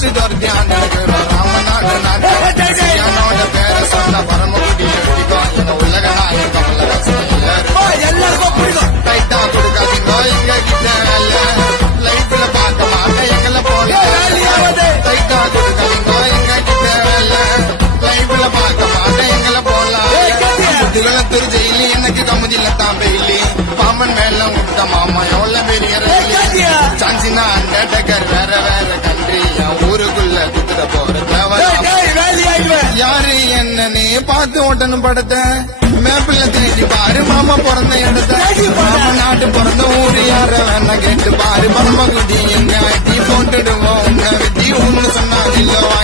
அடிச்சு துரத்தியான் எடுக்கிறோம் ராமநாடு நாட்டோட பேரை சொன்ன பரமக்குடி எடுத்திக்கோ எங்க உலக நாயகம் எல்லாருக்கும் டைட்டா கொடுக்காதீங்க எங்க கிட்ட லைஃப்ல பார்க்க மாட்டேன் எங்களை போல டைட்டா கொடுக்காதீங்க எங்க கிட்ட லைஃப்ல பார்க்க மாட்டேன் எங்களை போலாம் திருவள்ளத்தூர் ஜெயிலி எனக்கு கமுதியில தான் பெயிலி பாமன் மேல விட்ட மாமா எவ்வளவு பெரிய சான்சினா அண்டர்டேக்கர் வேற வேற கண்ட்ரி என் ஊருக்குள்ள குத்துற போற யாரு என்னன்னு பார்த்து ஓட்டணும் படத்தை மேப்பிள்ள தேடி பாரு மாமா பிறந்த இடத்த மாமா நாட்டு பிறந்த ஊரு யார வேணா கேட்டு பாரு பரமக்குடி எங்க அடி போட்டுடுவோம் உன்னை வெட்டி ஒண்ணு சொன்னா இல்லவா